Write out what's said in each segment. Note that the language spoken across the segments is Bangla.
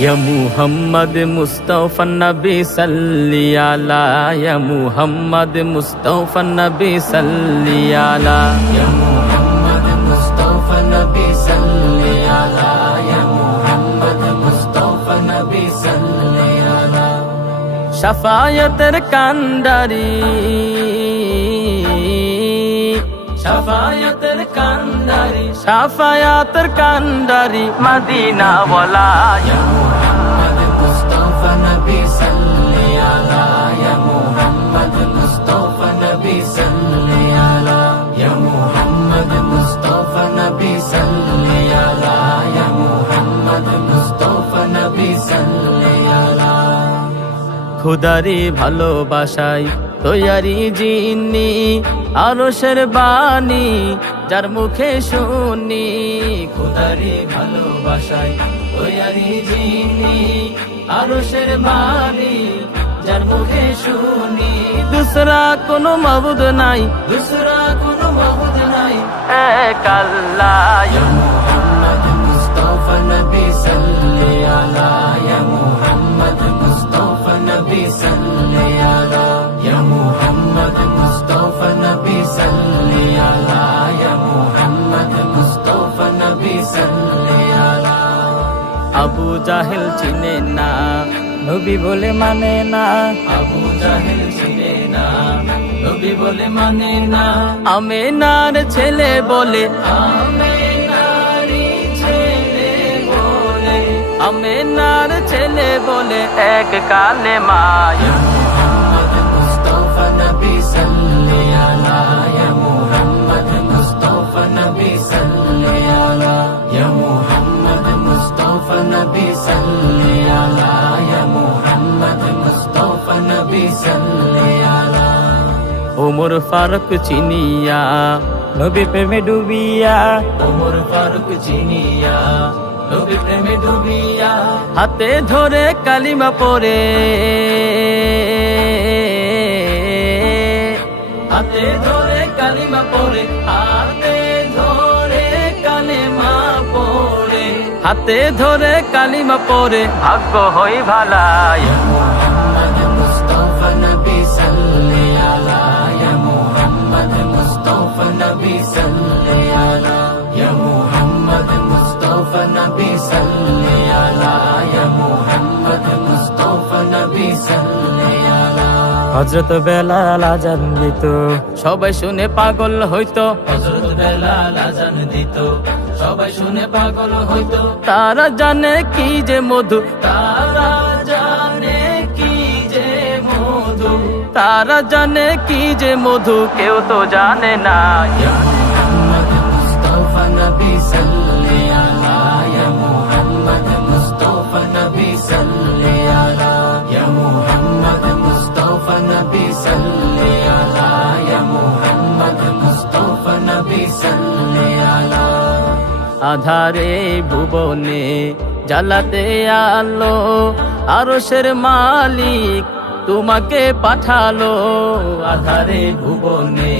ইয়া মুহাম্মদ মুস্তফা নবী সাল্লি আলা ইয়া মুহাম্মদ মুস্তফা নবী সাল্লি আলা ইয়া মুহাম্মদ মুস্তফা নবী সাল্লি আলা মদিনা বলা নবী সাল্লি খুদারি ভালোবাসাই তৈয়ারি জিন্নি, আরশের বাণী যার মুখে শুনি। খুদারি ভালোবাসাই তৈয়ারি জিন্নি, আরশের বাণী যার মুখে শুনি। দুসরা কোনো মাবুদ নাই, দুসরা কোনো মাবুদ আবু জাহেল চিনে না নবী বলে মানে না। আবু জাহেল বলে মানে না। আমেনার ছেলে বলে। আমেনারি ছেলে বলে। আমেনার ছেলে বলে এক কালে মায়া। মুস্তাফা নবী সাল্লি আলা ইয়া মুহাম্মদ মুস্তাফা ওমর ফারুক চিনিয়া। নবী প্রেমে ডুবিয়া। ওমর ফারুক চিনিয়া নবী প্রেমে ডুবিয়া। হাতে ধরে কালিমা পরে হাতে ধরে কালিমা পরে হাতে ধরে কালিমা পরে হাতে ধরে কালিমা পরে ভাগ্য হই ভালাই হজরত বেলাল আজান দিত। সবাই শুনে পাগল হইতো। হজরত বেলাল আজান দিত। সবাই শুনে পাগল হইতো। তারা জানে কি যে মধু। তারা জানে কি যে মধু। তারা জানে কি যে মধু। কেউ তো জানে না। মুস্তাফা নবী সাল্লি আধারে ভুবনে জ্বালাতে আলো আরশের মালিক তোমাকে পাঠালো। আধারে ভুবনে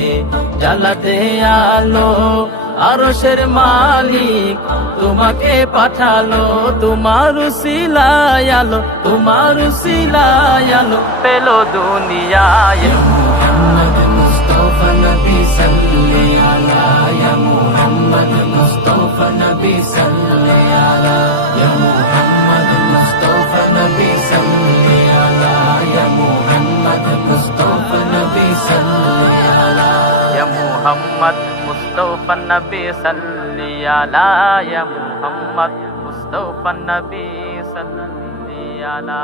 জ্বালাতে আলো আরশের মালিক তোমাকে পাঠালো তোমার সিলাই আলো তোমার সিলাই আলো পেল দুনিয়ায়। মুহাম্মদ মুস্তাফা নবী সাল্লি আলা ইয়া মুহাম্মদ মুস্তাফা নবী সাল্লি আলা ইয়া মুহাম্মদ মুস্তাফা নবী সাল্লি আলা ইয়া মুহাম্মদ মুস্তাফা নবী সাল্লি আলা ইয়া মুহাম্মদ মুস্তাফা নবী সাল্লি আলা ইয়া মুহাম্মদ মুস্তফা নবী সাল্লি আলা।